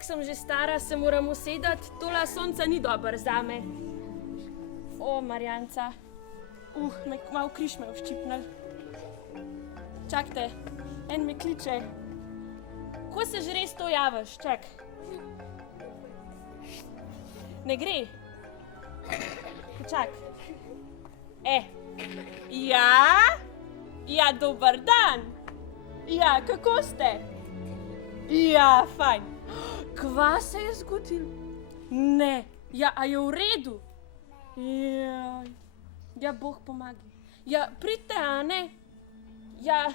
Koliko sem že stara, se moram usedati, tole sonca ni dober zame. O, Marjanca. Me malo križ me vščipnil. Čakajte, en me kliče. Ko se že res to javiš? Čak. Ne gre. Čak. Ja? Ja, dober dan. Ja, kako ste? Ja, fajn. Kva se je zgodil? Ne. Ja, a je v redu? Ja, Bog pomagi. Ja, pridite, a ne? Ja,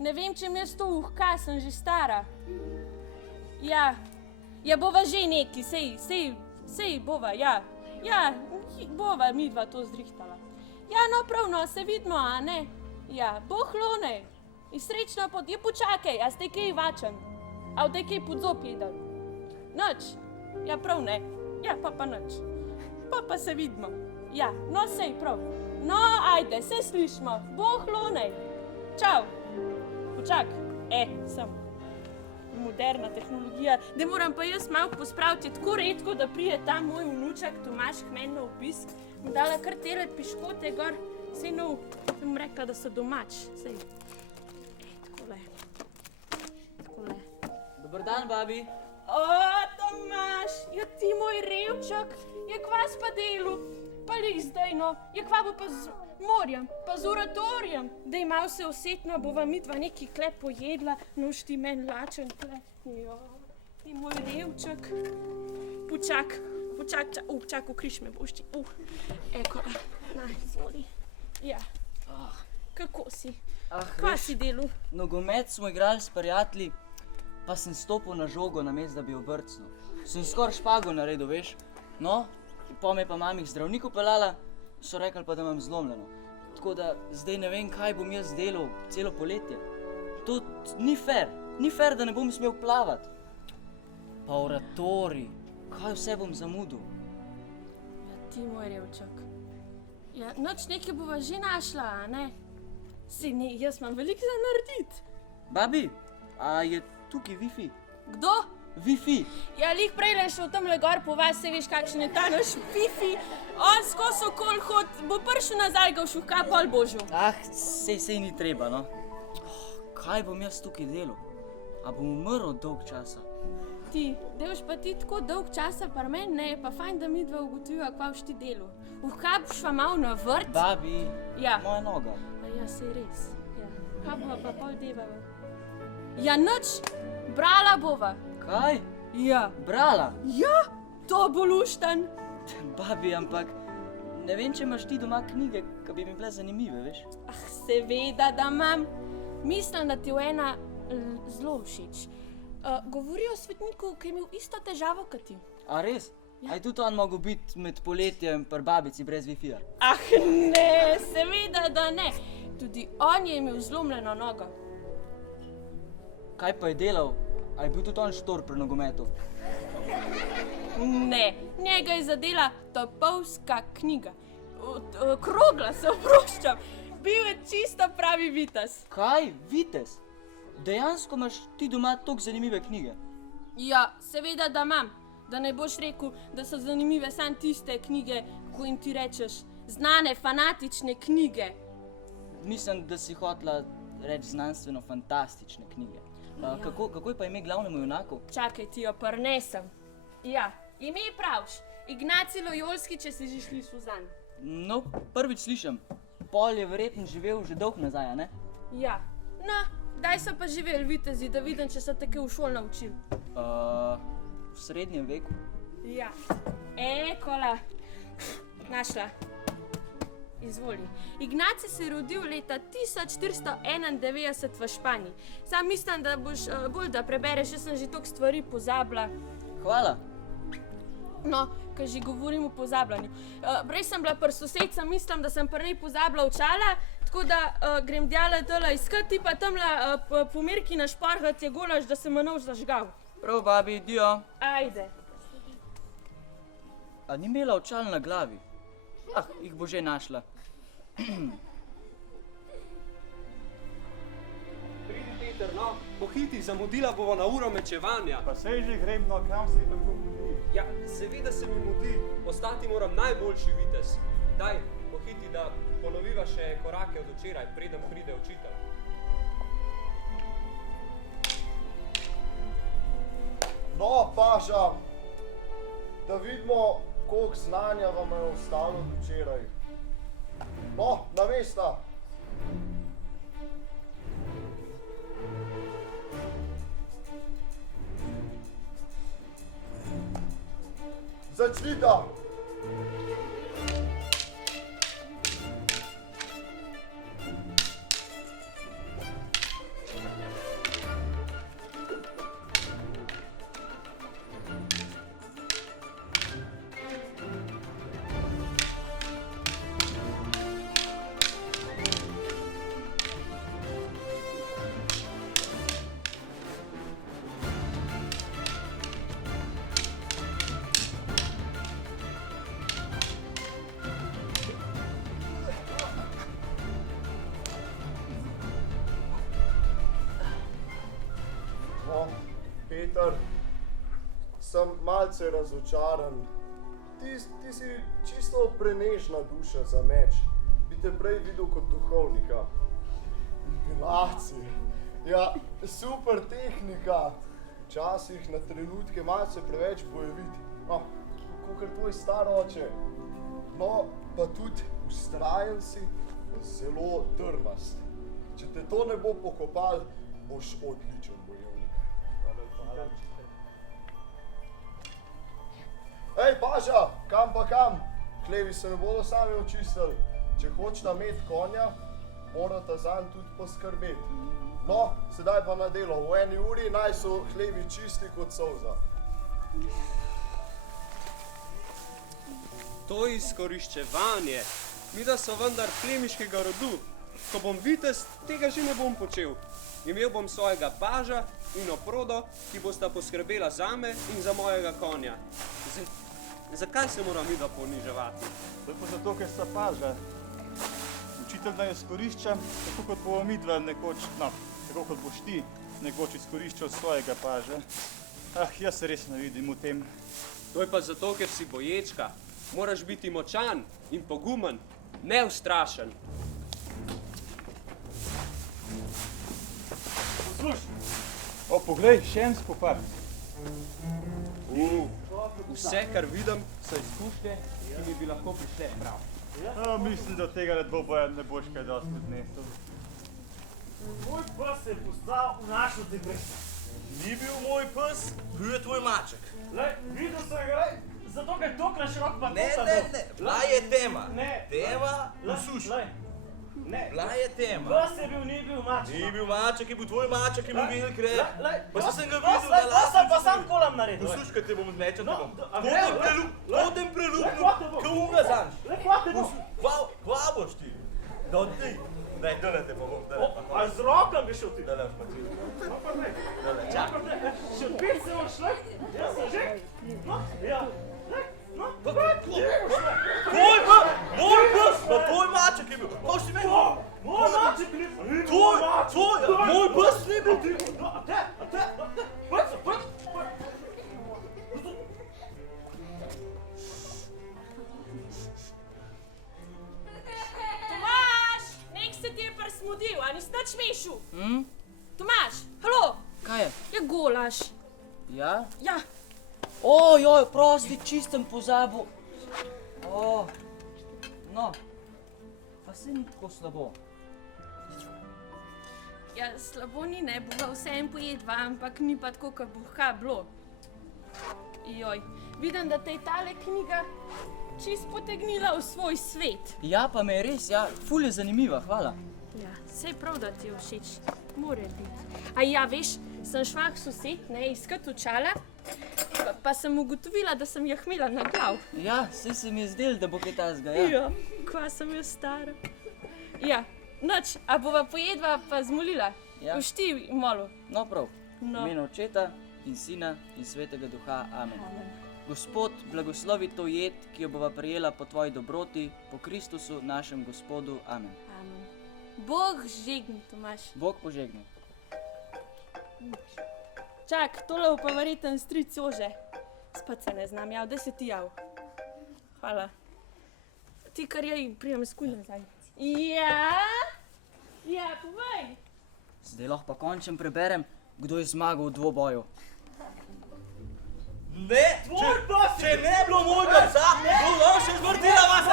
ne vem, če mi je to uhka, sem že stara. Ja, bova že neki, sej bova, ja. Ja, bova midva to zrihtala. Ja, no prav, no, se vidimo, a ne? Ja, Bog lone. In srečno ja, počakaj, a ste kaj vačen? A v kaj pod zob jedel? Noč? Ja, prav ne. Ja, pa noč. Pa se vidimo. Ja, no sej, prav. No, ajde, se slišimo. Bog lone. Čau. Počak. Sem. Moderna tehnologija. Da moram pa jaz malo pospraviti. Je tako redko, da prije ta moj vnučak Tomaž k meni na obisk. Mu dala kar tele piškote gor. Sej no, sem rekla, da so domač. Sej. Takole. Dobar dan, babi. O, Tomaž, ja ti moj revčak. Ja, kva s pa delu? Pa lih zdaj, no. Ja, kva bo pa z morjem, pa z oratorijem. Dej malo se osetno, bova midva neki kle pojedla. Nož ti men lačen kle. Jo, ti moj revčak. Počak, v križ me bošči. Eko, na, izvoli. Ja. Kako si? Kva si delu? Nogomet smo igrali s prijatelji, pa sem stopil na žogo, namesto da bi obrcnil. Sem skoraj špago naredil, veš? No, po me pa mami k zdravniku peljala, so rekli pa, da imam zlomljeno. Tako da zdaj ne vem, kaj bom jaz delal celo poletje. To ni fair, da ne bom smel plavati. Pa oratorij, kaj vse bom zamudil? Ja, ti moj revčak. Ja, noč nekaj bova že našla, a ne? Sej ne, jaz imam veliko za narediti. Babi, a je tukaj Wi-Fi? Kdo? Wi-Fi. Ja, lih prejle šel tamle gor po vas, sej veš, kakšen je ta naš Wi-Fi. On skos okol hod, bo prišel nazaj, ga všuhka pol božu. Sej ni treba, no. Kaj bom jaz tukaj delal? A bom umrl dolg časa? Ti, delš pa ti tako dolg časa par meni, ne, pa fajn, da midva ugotoviva, kva boš ti delal. Uhka boš pa malo na vrt. Babi, ja. Moja noga. Ja, sej res. Ja. Kaj bova pa pol devava? Ja, nič, brala bova. Kaj? Ja. Brala? Ja, to bo luštan. Babi, ampak ne vem, če imaš ti doma knjige, ki bi mi bile zanimive, veš? Seveda, da imam. Mislim, da ti je ena zelo všeč. Govori o svetniku, ki je imel isto težavo kot ti. A res? Ja. A je tudi on mogel biti med poletjem pri babici brez Wi-Fija? Ne, seveda, da ne. Tudi on je imel zlomljeno nogo. Kaj pa je delal? A je bil tudi on štor pri nogometu? Ne, njega je zadela topovska knjiga. Krogla, se oproščam. Bil je čisto pravi vitez. Kaj? Vitez? Dejansko imaš ti doma toliko zanimive knjige? Ja, seveda, da imam. Da ne boš rekel, da so zanimive samo tiste knjige, ko jim ti rečeš znane, fanatične knjige. Mislim, da si hotela reči znanstveno-fantastične knjige. Ja. Kako je pa ime glavnemu junaku? Čakaj, ti jo prinesem. Ja, ime je pravš. Ignacij Lojolski, če si že slišal zanj. No, prvič slišim. Pol je verjetno živel že dolg nazaj, a ne? Ja. No, kdaj so pa živeli vitezi, da vidim, če so te kaj v šoli naučili? V srednjem veku. Ja. Kola. Našla. Izvoli. Ignacij se je rodil leta 1491 v Španiji. Sam mislim, da boš bolj, da prebereš, jaz sem že toliko stvari pozabila. Hvala. No, ko že govorim o pozabljanju. Prej sem bila pri sosedca, mislim, da sem pri njej pozabila očala, tako da grem djale tole iskat, ti pa tamle po Mirki na šparhat je golaš, da se me nož zažgal. Prav, babi, dio. Ajde. A ni imela očal na glavi? Jih bo že našla. Pridi, Peter, no, pohiti, zamudila bova na uro mečevanja. Pa sej že grem, no kam se tako mudi? Ja, seveda se mi mudi, ostati moram najboljši vitez. Daj, pohiti, da ponoviva še korake od včeraj, preden pride učitelj. No, paža, da vidimo, koliko znanja vam je ostalo od včeraj. No, na mesta. Začnite! No, Peter, sem malce razočaran. Ti si čisto prenežna duša za meč. Bi te prej videl kot duhovnika. Gladci, ja, super tehnika. Včasih na trenutke malce preveč bojevit. No, kakor tvoj star oče. No, pa tudi vztrajen si, zelo trmast. Če te to ne bo pokopal, boš odličen bojevnik. Ej, paža, kam pa kam? Hlevi se ne bodo sami očistili. Če hočeta imeti konja, morata zanj tudi poskrbeti. No, sedaj pa na delo. V 1 uri naj so hlevi čisti kot solza. To izkoriščevanje, midva so vendar plemiškega rodu. Ko bom vitez, tega že ne bom počel. Imel bom svojega paža in oprodo, ki bosta poskrbela zame in za mojega konja. Zakaj se moram midva poniževati? To je pa zato, ker sta paža. Učitelj naj izkorišča, tako kot bomo midva nekoč, no, tako kot boš ti nekoč izkoriščal svojega paža. Jaz se res ne vidim v tem. To je pa zato, ker si boječka. Moraš biti močan in pogumen, neustrašen. Poglej, še en spopad. Vse, kar vidim, so izkušnje, ki mi bi lahko prišle prav. Mislim, da tega dvoboja ne boš kaj dosti odnesel. Moj pes se je poznal v našo depresijo. Ni bil moj pes, bil je tvoj maček. Lej, videl sem ga, lej, zato ker je tokrat širok pa Ne, bila je tema. Ne. Tema, poslušaj. Ne, Bila je tema. pes je bil, ni bil maček. Ni bil maček, je bil tvoj maček, je bil velik rep. Pa sem ga Pes, videl na lej, lastne pes pa oči. sam kolam naredil. Poslušaj, kaj te bom z mečem, No, te bom. a gremo, Hodem prelupno, hotel bom. ka unga zanj. Lej, hvate bo. Kva boš ti? No ti. Ne, dole te pa bom, dole pa. A z rokom bi šel ti. Dole pa ti. No, pa ne. Dole, čakaj. Še odpet se moraš, lej. Jaz sem že. No, ja. Lej, no, Moj pes, pa tvoj maček je bil. Boš ti meni? moj maček ni bil. Moj pes ni bil. No, a te, pec. Tomaž, nek se ti je prsmudil, a nisi nič mešel? Tomaž, halo, Kaj je? je golaž. Ja? Ja, Ojoj, prosti, čistem pozabil. No, pa se ni tako slabo. ja, slabo ni, ne, bova vseeno pojedva, ampak ni pa tako, kot bo bilo. Joj, vidim, da te je tale knjiga čist potegnila v svoj svet. Ja, pa me je res, ja, ful je zanimiva, hvala. Ja, sej prav, da ti je všeč. More biti. A ja, veš, sem šla k sosed, ne, iskat očala, pa sem ugotovila, da sem jih imela na glav. Ja, saj se mi je zdelo, da bo kaj tazga, ja. Ja, kva sem jaz stara. Ja, noč, a bova pojedva pa zmolila? Ja. Všti malo. No prav, No. v imenu Očeta in Sina in Svetega Duha, amen. Gospod, blagoslovi to jed, ki jo bova prejela po tvoji dobroti, po Kristusu, našem Gospodu, amen. Amen. Bog žegni, Tomaž. Bog požegne. Čak, tole bo pa verjeten stric Jože. Spet se ne znam jav, da se ti jav. Hvala. Ti kar jej, prijem skuj nazaj. Ja? Ja, povej. Zdaj lahko pa končem preberem, kdo je zmagal v dvoboju. Ne, če ne bi bilo mojega psa, bo še zmrtila vas.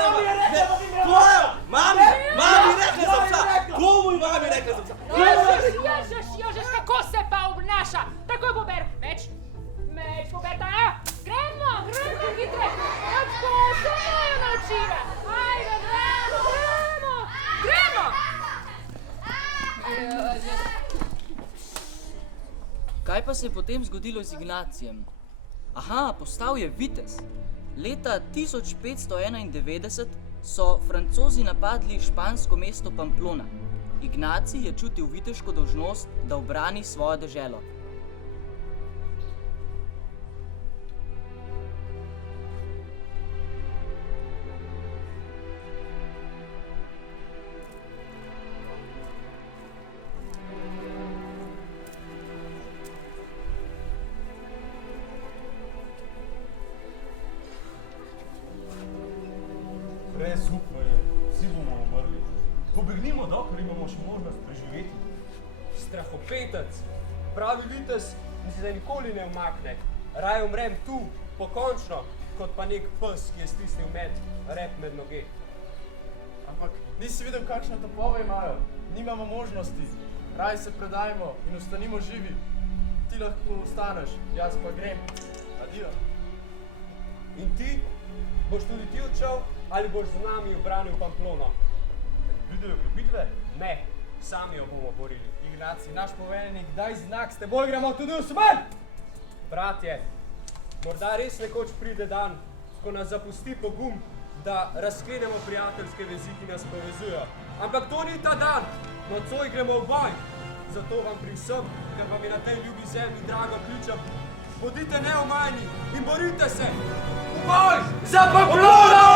Tvoja, mami rekla za psa. Komu je mami rekla za psa? Jožeš, kako se pa obnaša? Takoj pober, meč pober ta, ja? Gremo, hitre. Tako se mojo naučiva. Ajde, gremo. Kaj pa se je potem zgodilo z Ignacijem? Aha, postal je vitez. Leta 1591 so Francozi napadli špansko mesto Pamplona. Ignacij je čutil viteško dolžnost, da obrani svojo deželo. Super je, vsi bomo umrli. Pobegnimo, dokler imamo še možnost preživeti. Strahopetec, pravi vitez mi se nikoli ne umakne. Raje umrem tu, pokončno, kot pa nek pes, ki je stisnil rep med noge. Ampak nisi videl, kakšne topove imajo? Nimamo možnosti. Raj se predajmo in ostanimo živi. Ti lahko ostaneš, jaz pa grem. Adijo. In ti? Boš tudi ti odšel ali boš z nami obranil Pamplono? Pridejo bitve? Ne, sami jo bomo borili. Ignacij, naš poveljnik, daj znak, s teboj gremo tudi v smrt! Bratje, morda res nekoč pride dan, ko nas zapusti pogum, da razklenemo prijateljske vezi, ki nas povezujejo. Ampak to ni ta dan, nocoj gremo v boj. Zato vam pri vsem, ker vam je na tej ljubi zemlji drago ključem, bodite neomajni in borite se! V boj za Pamplono!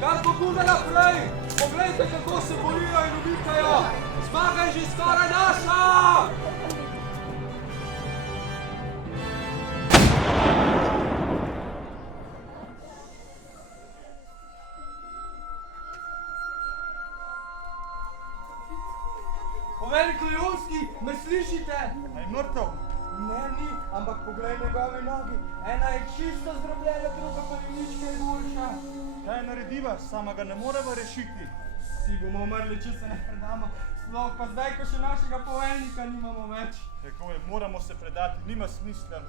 Kar pokuda naprej! Poglejte, kako se borijo in umikajo! Zmaga je že skoraj naša! Poveljnik Leonski, me slišite? A je mrtev? Ne, ni, ampak poglej njegove nogi. Ena je čisto zdrobljena, druga pa ni nič kaj boljša. Kaj narediva? Sama ga ne moremo rešiti. Vsi bomo umrli, če se ne predamo. Sploh pa zdaj, ko še našega poveljnika nimamo več. Tako je, moramo se predati, nima smisla.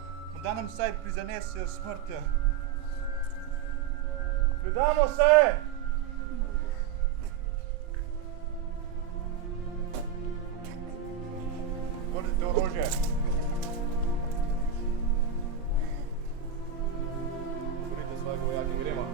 Da nam vsaj prizanesejo smrtjo. Predamo se! Vrnite orožje. Borite svojega vojaka in gremo.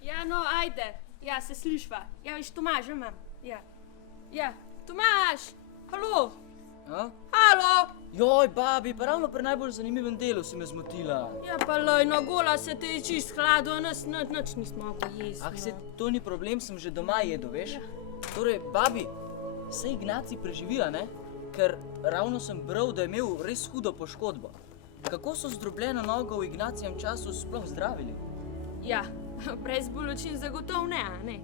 Ja, no, ajde. Ja, se slišva. Ja, viš, Tomaž imam. Ja. Ja, Tomaž! Halo! A? Halo! Joj, babi, pa ravno pri najbolj zanimivem delu si me zmotila. Ja, pa lej, no, gola se te je čist hlado, nas nič nismo mogli jesti. Ah, se to ni problem, sem že doma jedel, veš? Torej, babi, se Ignacij preživila, ne? Ker ravno sem bral, da je imel res hudo poškodbo. Kako so zdrobljeno nogo v Ignacijem času sploh zdravili? Ja, brez bolečin zagotovo ne, a ne.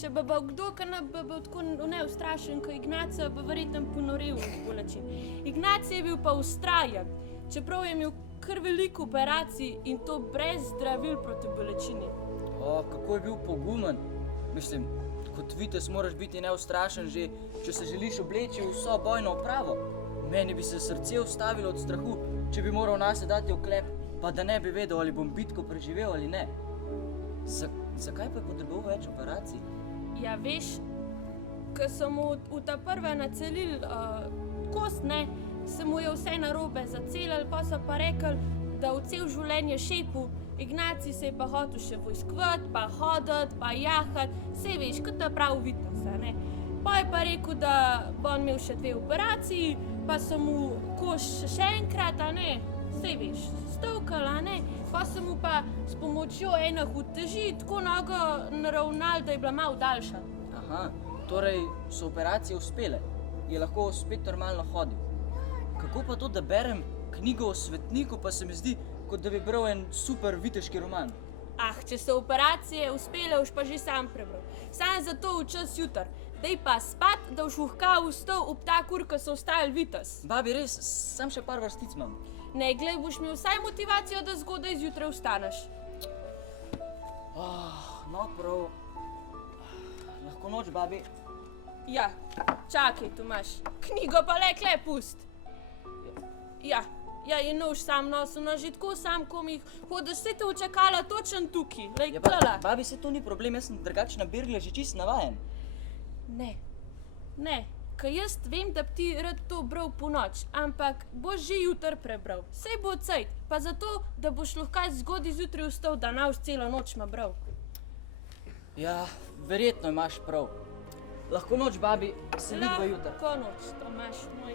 Če bi bil kdo, ki ne bi bil tako neustrašen kot Ignacija, bi verjetno ponorel od bolečin. Ignacij je bil pa ustrajen, čeprav je imel kar veliko operacij in to brez zdravil proti bolečini. O, kako je bil pogumen. Mislim, kot vitez moraš biti neustrašen že, če se želiš obleči v vso bojno opravo. Meni bi se srce ustavilo od strahu, če bi moral nase dati oklep, pa da ne bi vedel, ali bom bitko preživel ali ne. Zakaj pa je potreboval več operacij? Ja, veš, ko so mu v ta prve nacelili kost, ne, se mu je vse narobe zacelili, pa so pa rekli, da v cel življenje šepu. Ignacij se je pa hotel še vojskovati, pa hoditi, pa jahati, saj veš, kot ta prav vitez, a ne. Pa je pa rekel, da bo on imel še 2 operaciji, pa so mu kost še enkrat, a ne, saj veš, stolkali, a ne. Pa so mu pa s pomočjo enih uteži tako nogo naravnali, da je bila malo daljša. Aha, torej so operacije uspele. Je lahko spet normalno hodil. Kako pa to, da berem knjigo o svetniku, pa se mi zdi, kot da bi bral en super viteški roman? Ah, če so operacije uspele, boš pa že sam prebral. Sam zato v čas jutr. Dej pa spat, da boš uhkal vstal ob tak ur, ko so vstajali vitez. Babi, res, sam še par vrstic imam. Ne, glej, boš imel vsaj motivacijo, da zgodaj zjutraj vstaneš. No, prav. Lahko noč, babi. Ja, čakaj, Tomaž. Knjigo pa le pust. Ja, je nož sam nosil, no že tako sam, ko mi hodiš, se te učakala točen tukaj, lej, Ja, pa, klala. babi, se to ni problem, jaz sem drugače na Birgle že čist navajen. Ne, ker jaz vem, da bi ti rad to bral po noč, ampak boš že jutr prebral. Sej bo cajt, pa zato, da boš lahko zgodaj zjutraj vstal, da ne boš celo noč ma bral. Ja, verjetno imaš prav. Lahko noč, babi, se vidva jutr. Lahko noč, Tomaž moj.